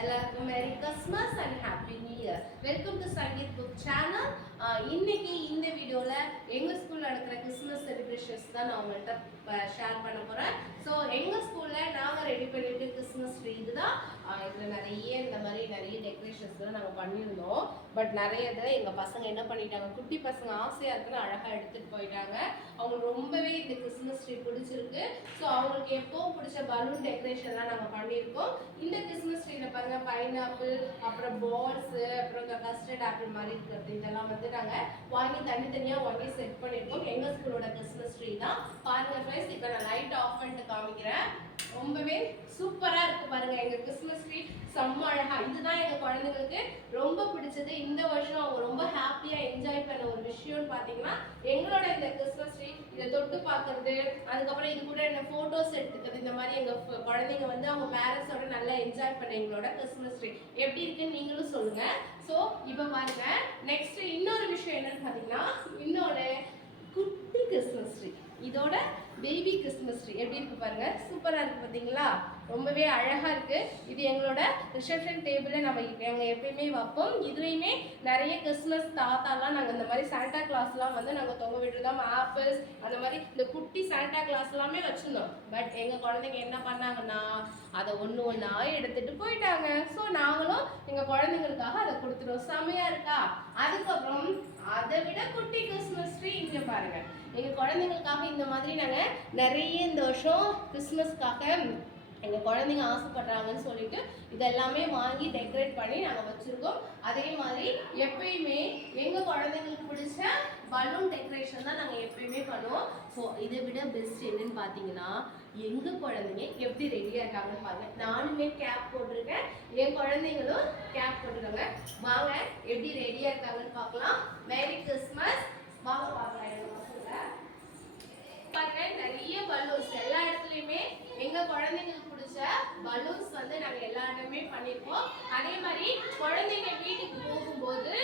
எல்லாருக்கும் merry Christmas and happy new year. Welcome to Sangeet book channel. இன்னைக்கு இந்த வீடியோவில் எங்கள் ஸ்கூலில் நடக்கிற கிறிஸ்மஸ் செலிப்ரேஷன்ஸ் தான் நான் உங்கள்கிட்ட ஷேர் பண்ண போகிறேன். ஸோ எங்கள் ஸ்கூலில் நாங்கள் ரெடி பண்ணிட்டு கிறிஸ்மஸ் ட்ரீ இதுதான். இதில் நிறைய டெக்கரேஷன்ஸ்லாம் நாங்கள் பண்ணியிருந்தோம். பட் நிறைய இதில் எங்கள் பசங்க என்ன பண்ணிட்டாங்க, குட்டி பசங்க ஆசையாக இருக்குன்னு அழகாக எடுத்துகிட்டு போயிட்டாங்க. அவங்களுக்கு ரொம்பவே இந்த கிறிஸ்மஸ் ட்ரீ பிடிச்சிருக்கு. ஸோ அவங்களுக்கு எப்போவும் பிடிச்ச பலூன் டெக்கரேஷன்லாம் நாங்கள் பண்ணியிருக்கோம். இந்த கிறிஸ்மஸ் ட்ரீல பாருங்கள், பைனாப்பிள், அப்புறம் பால்ஸு, அப்புறம் இந்த கஸ்டர்ட் ஆப்பிள் மாதிரி இருக்கிறது இதெல்லாம் வந்து நாங்கள் வாங்கி தனித்தனியாக வாங்கி செட் பண்ணியிருக்கோம். எங்கள் ஸ்கூலோட கிறிஸ்மஸ் ட்ரீ தான். பாருங்கள் ஃப்ரெண்ட்ஸ், இப்போ நான் லைட் ஆஃப் பண்ணிட்டு காமிக்கிறேன். ரொம்பவே சூப்பராக இருக்குது பாருங்கள். எங்கள் கிறிஸ்மஸ் ட்ரீ செம்ம அழகாக. இதுதான் எங்கள் குழந்தைங்களுக்கு ரொம்ப பிடிச்சது. இந்த வருஷம் அவங்க ரொம்ப ஹாப்பியாக என்ஜாய் பண்ண ஒரு விஷயம்னு பார்த்தீங்கன்னா எங்களோட இந்த கிறிஸ்மஸ் ட்ரீ இதை தொட்டு பார்க்கறது, அதுக்கப்புறம் இது கூட என்ன ஃபோட்டோஸ் எடுத்துக்கிறது, இந்த மாதிரி எங்கள் குழந்தைங்க வந்து அவங்க பேரண்ட்ஸோட நல்லா என்ஜாய் பண்ண எங்களோட கிறிஸ்மஸ் ட்ரீ எப்படி இருக்குன்னு நீங்களும் சொல்லுங்கள். ஸோ இப்போ பாருங்க, நெக்ஸ்ட் இன்னொரு விஷயம் என்னன்னு பார்த்தீங்கன்னா, இன்னொரு குட்டி கிறிஸ்மஸ் ட்ரீ, இதோட பேபி கிறிஸ்மஸ் ட்ரீ எப்படி இருக்கு பாருங்க. சூப்பராக இருக்கு பார்த்தீங்களா, ரொம்பவே அழகாக இருக்கு. இது எங்களோட ரிசப்ஷன் டேபிளில் நாங்கள் எப்பயுமே வைப்போம். இதுலேயுமே நிறைய கிறிஸ்மஸ் தாத்தாலாம் நாங்கள் இந்த மாதிரி சாண்டா கிளாஸ்லாம் வந்து நாங்கள் தொங்க விட்டுருந்தோம். ஆப்பிள்ஸ் அந்த மாதிரி இந்த குட்டி சாண்டா கிளாஸ் எல்லாமே வச்சுருந்தோம். பட் எங்கள் குழந்தைங்க என்ன பண்ணாங்கன்னா அதை ஒன்றா எடுத்துகிட்டு போயிட்டாங்க. ஸோ நாங்களும் எங்கள் குழந்தைங்களுக்காக அதை கொடுத்துருவோம். செமையாக இருக்கா. அதுக்கப்புறம் அதை விட குட்டி கிறிஸ்மஸ் ட்ரீ இங்கே பாருங்கள். எங்கள் குழந்தைங்களுக்காக இந்த மாதிரி நாங்கள் நிறைய இந்த வருஷம் கிறிஸ்மஸ்க்காக எங்கள் குழந்தைங்க ஆசைப்படுறாங்கன்னு சொல்லிட்டு இதெல்லாமே வாங்கி டெக்கரேட் பண்ணி நாங்கள் வச்சுருக்கோம். அதே மாதிரி எப்பயுமே எங்கள் குழந்தைங்களுக்கு பிடிச்ச பலூன் டெக்கரேஷன் தான் நாங்கள் எப்பயுமே பண்ணுவோம். ஸோ இதை விட பெஸ்ட் என்னன்னு பார்த்தீங்கன்னா, எங்கள் குழந்தைங்க எப்படி ரெடியாக இருக்காங்கன்னு பாருங்க. நானுமே கேப் போட்டிருக்கேன், என் குழந்தைங்களும் கேப் போட்டுருக்காங்க. வாங்க எப்படி ரெடியாக இருக்காங்கன்னு பார்க்கலாம். Merry Christmas. வாங்க பார்க்கலாம். எங்கள் பசங்க பாருங்க, நிறைய பலூன்ஸ் எல்லா இடத்துலையுமே எங்கள் குழந்தைங்களுக்கு பிடிச்ச பலூன்ஸ் வந்து நாங்கள் எல்லா இடமே பண்ணியிருக்கோம். அதே மாதிரி குழந்தைங்க வீட்டுக்கு போகும்போது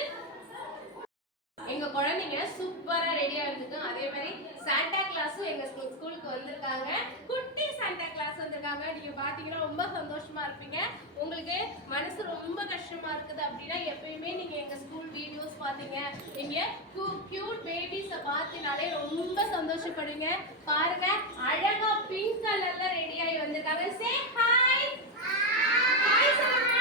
எங்க குழந்தைங்க சூப்பரா ரெடியா இருந்துக்கும். அதே மாதிரி சாண்டா கிளாஸும் எங்க ஸ்கூலுக்கு வந்திருக்காங்க. குட்டி சாண்டா கிளாஸ் வந்திருக்காங்க. நீங்க பாத்தீங்கன்னா ரொம்ப சந்தோஷமா இருப்பீங்க. உங்களுக்கு மனசு ரொம்ப கஷ்டமா இருக்குது அப்படின்னா எப்பயுமே நீங்க எங்க ஸ்கூல் வீடியோஸ் பாத்தீங்க, நீங்க கியூட் பேபிஸை பார்த்தினாலே ரொம்ப சந்தோஷப்படுவீங்க. பாருங்க, அழகா பிங்க் கலர்ல ரெடியாகி வந்திருக்காங்க. Say hi. ஹாய் சொல்லுங்க.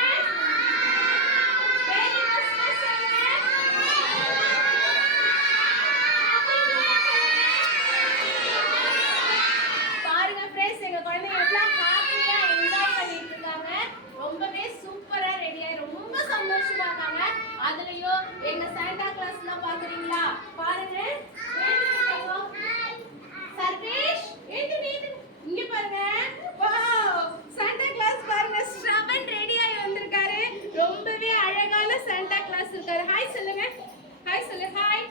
ரொம்பவே சூப்பரா ரெடியாகி ரொம்ப சந்தோஷமா இருக்காங்க. அதுலயும் எங்க சாண்டா கிளாஸ்லாம் பாக்குறீங்களா? பாருங்க, சர்வேஷ் இங்க பாருங்க. வாவ், சாண்டா கிளாஸ் பாருங்க. ஸ்ரவன் ரெடியாகி வந்திருக்காரு. ரொம்பவே அழகான சாண்டா கிளாஸ் இருக்காரு. ஹாய் சொல்லுங்க. ஹாய் சொல்லு. ஹாய்.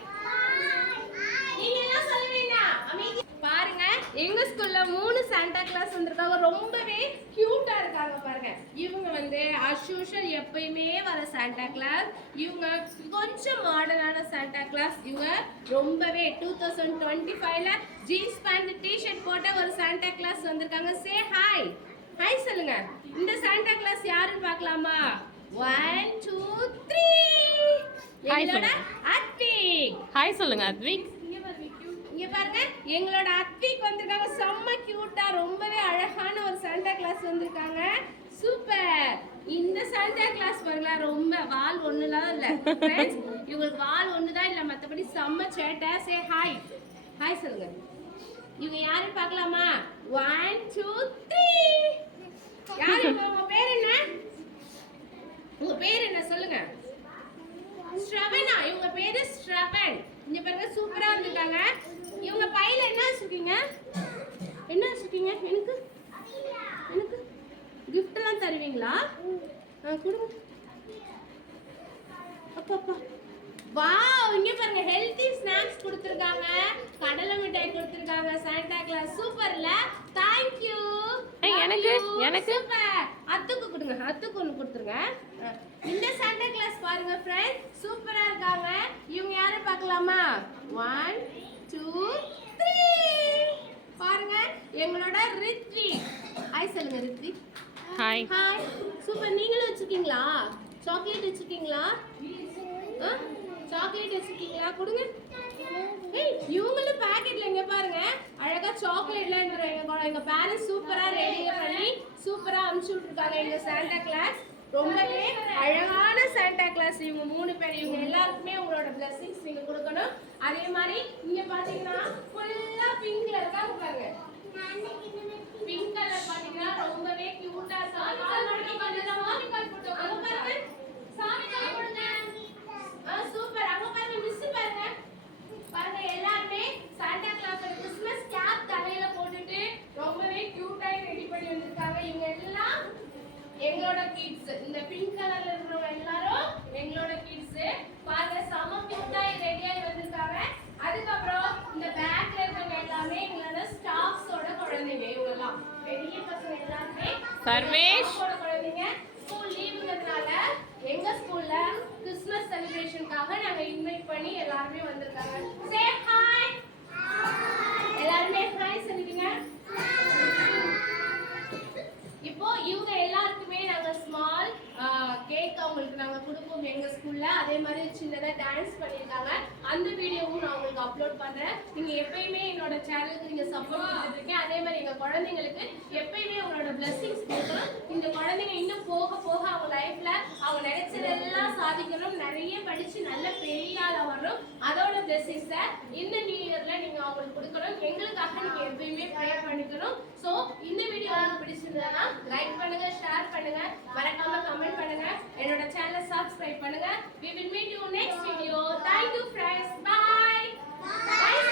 நீங்க என்ன சொல்லுவீங்க? பாருங்க, எங்க ஸ்கூல்ல 3 சாண்டா கிளாஸ் வந்திருக்காங்க. ரொம்பவே கியூட்டா இருக்காங்க பாருங்க. இவங்க வந்து as usual எப்பயுமே வர சாண்டா கிளாஸ். இவங்க கொஞ்சம் மாடர்னான சாண்டா கிளாஸ். இவங்க ரொம்பவே 2025ல ஜீன்ஸ் பேண்ட் டி-ஷர்ட் போட்ட ஒரு சாண்டா கிளாஸ் வந்திருக்காங்க. Say hi. ஹாய் சொல்லுங்க. இந்த சாண்டா கிளாஸ் யாருன்னு பார்க்கலாமா? 1 2 3. எங்களோட அத்விக். ஹாய் சொல்லுங்க அத்விக். இங்க பாருங்க, எங்களோட அத்விக் வந்திருக்காங்க. செம்ம கியூட்டா ரொம்பவே அழகான ஒரு சாண்டா கிளாஸ் வந்திருக்காங்க. சூப்பர். இந்த சாண்டா கிளாஸ் பாருங்களா, ரொம்ப வால் ஒண்ணுலாம் இல்ல ஃப்ரெண்ட்ஸ். இவங்களுக்கு வால் ஒண்ணுதான் இல்ல, மத்தபடி செம்ம சேட்டை. Say hi. ஹாய் சொல்லுங்க. இவங்க யாருன்னு பார்க்கலாமா? 1 2 3. யாரு? உங்க பேர் என்ன? உங்க பேர் என்ன சொல்லுங்க. ஸ்ரவனா. இவங்க பேரு ஸ்ரவன். இங்க பாருங்க, சூப்பரா வந்திருக்காங்க. இவங்க பையில என்ன வச்சிருக்கீங்க? என்ன வச்சிருக்கீங்க? எனக்கு கிஃப்ட் எல்லாம் தருவீங்களா? கொடுங்க. அப்பா வாவ், இங்க பாருங்க, ஹெல்தி ஸ்நாக்ஸ் கொடுத்திருக்காங்க. கடலை மிட்டாய் கொடுத்திருக்காங்க. சாண்டா கிளாஸ் சூப்பர்ல. Thank you. எனக்கு சூப்பர். அத்துக்கு கொடுங்க. அத்துக்கு ஒன்னு கொடுத்துருங்க. இந்த சாண்டா கிளாஸ் பாருங்க ஃப்ரெண்ட்ஸ், சூப்பரா இருக்காங்க. இவங்க யாரை பார்க்கலாமா? 1 2 3. பாருங்க, எங்களோட ரித்விக். ஹாய் சொல்லுங்க ரித்விக். ஹாய். ஹாய். சூப்பர். நீங்களும் வச்சிருக்கீங்களா? சாக்லேட் வச்சிருக்கீங்களா? சாக்லேட் வச்சிருக்கீங்களா? கொடுங்க. ஏய் இவங்களும் பாக்கெட்ல இங்க பாருங்க அழகா சாக்லேட்லாம் எங்க பேரண்ட்ஸ் சூப்பரா ரெடி பண்ணி சூப்பரா அனுப்பிச்சு விட்டுருக்காங்க எங்க சாண்டா கிளாஸ். ரொம்பவே அழகான சாண்டா கிளாஸ் இவங்க 3 பேர். இவங்க எல்லாருக்குமே உங்களோட பிளெஸிங்ஸ் நீங்க கொடுக்கணும். அதே மாதிரி இங்க பாத்தீங்கன்னா ஃபுல்லா பிங்க்ல இருக்காங்க பாருங்க. பிங்க் கலர் பாத்தீங்கன்னா ரொம்பவே கியூட்டா சாமி கால் போட்டோ பாருங்க. சாமி கால் போடுங்க. சூப்பர். அங்க பாருங்க மிஸ் பாருங்க. பாருங்க எல்லாரும் சாண்டா கிளாஸ் கிறிஸ்மஸ் கேப் தலையில போட்டுட்டு ரொம்பவே கியூட்டா ரெடி பண்ணி வந்திருக்காங்க. இவங்க எல்லாம் எங்களோட கிட்ஸ். இந்த பிங்க் கலர்ல இருக்கிறவங்க எல்லாரும் எங்களோட கிட்ஸ். பாருங்க செம கியூட்டா ரெடியா வந்திருக்காங்க. அதுக்கப்புறம் இந்த பேக்ல இருக்கிறவங்க எல்லாமே எங்களோட ஸ்டாஃப்ஸோட குழந்தைங்க. இவங்க எல்லாம் பெரிய பசங்க எல்லாருமே சர்வேஷோட குழந்தைங்க. ஸ்கூல் லீவுங்கிறதுனால எங்க ஸ்கூல்ல கிறிஸ்மஸ் செலிப்ரேஷனுக்காக நாங்க இன்வைட் பண்ணி எல்லாருமே வந்திருக்காங்க. Say hi. எல்லாருமே ஹாய் சொல்லுங்க. இப்போ இவங்க எல்லாருக்குமே நாங்க ஸ்மால் கேக் அவங்களுக்கு நாங்க கொடுப்போம் எங்க ஸ்கூல்ல. அதே மாதிரி சின்னதா டான்ஸ் பண்ணிருக்காங்க. அந்த வீடியோவும் நான் உங்களுக்கு அப்லோட் பண்றேன். நீங்க எப்பயுமே என்னோட சேனலுக்கு நீங்க சப்போர்ட் பண்ணிருக்கீங்க. அதே மாதிரி எங்க குழந்தைங்களுக்கு எப்பயுமே உங்களோட பிளெஸிங்ஸ் கொடுக்கணும். இந்த குழந்தைங்க இன்னும் போக போக அவங்க லைஃப்ல அவங்க நினைச்சதெல்லாம் சாதிக்கணும். நிறைய படிச்சு நல்ல பெரிய ஆளா வரணும். அதோட பிளெஸிங்ஸை இந்த நியூ இயர்ல நீங்க அவங்களுக்கு கொடுக்கணும். எங்களுக்காக நீங்க எப்பயுமே ப்ரே பண்ணிக்கணும். ஸோ இந்த வீடியோ உங்களுக்கு பிடிச்சிருந்ததுன்னா லைக் பண்ணுங்க, ஷேர் பண்ணுங்க, மறக்காம கமெண்ட் பண்ணுங்க, என்னோட சேனலை சப்ஸ்கிரைப் பண்ணுங்க. We will meet you next video. Thank you friends. Bye. Bye.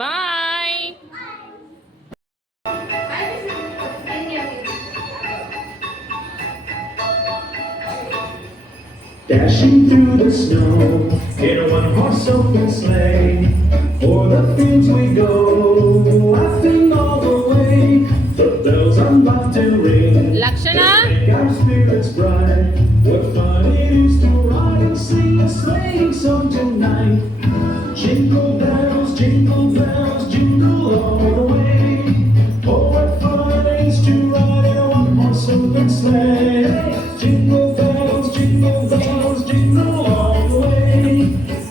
Bye. Dashing through the snow in a one-horse open sleigh. O'er the fields we go, laughing all the way. The bells are about to ring. Lakshana. Make our spirits bright. What fun it is to ride and sing a sleighing song tonight. Jingle bells, jingle all the way. Oh, what fun it is to ride in a one-horse open sleigh. Jingle bells, jingle all the way.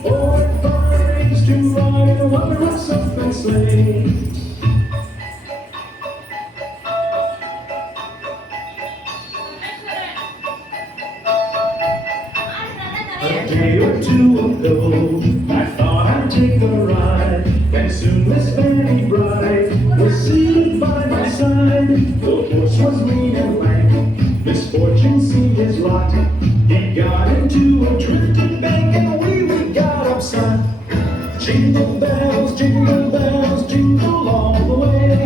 Oh, what fun it is to ride in a one-horse open sleigh. A day or two ago, I thought I'd take a ride, and soon Miss Fanny Bright was seated by my side. The horse was lean and lank, misfortune seemed his lot. He got into a drifting bank, and we got upset. Jingle bells, jingle all the way.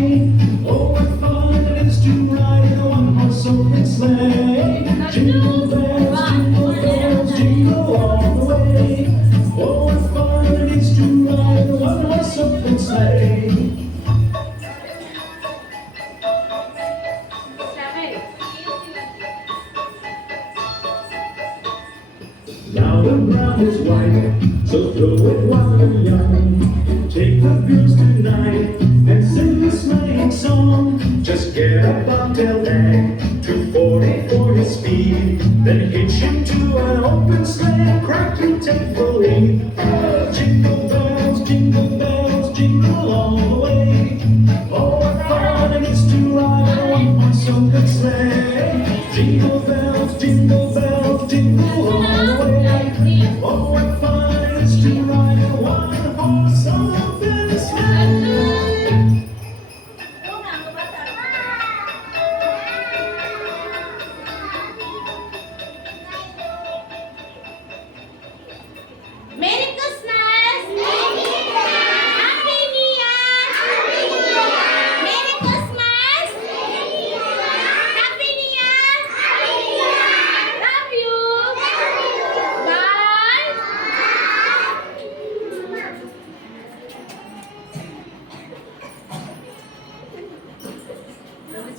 Oh, what fun it is to ride in a one-horse open sleigh. Jingle bells, jingle all the way. Oh, what fun it is to ride in a one-horse open sleigh. Now the ground is white, so throw it while you're young. Take the girls tonight and sing the sleighing song. Just get a bobtail nag, 240 for his speed. Then hitch him to an open sleigh and crack your tape for lead. Jingle bells, jingle all the way. Oh, what fun it is to ride in a one-horse open sleigh. Jingle bells, jingle all the way. Oh, what fun it is to ride in a one-horse open sleigh. Merry Christmas. Happy New Year. Merry Christmas. Happy New Year. Love you. Bye.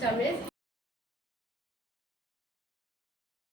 Tamil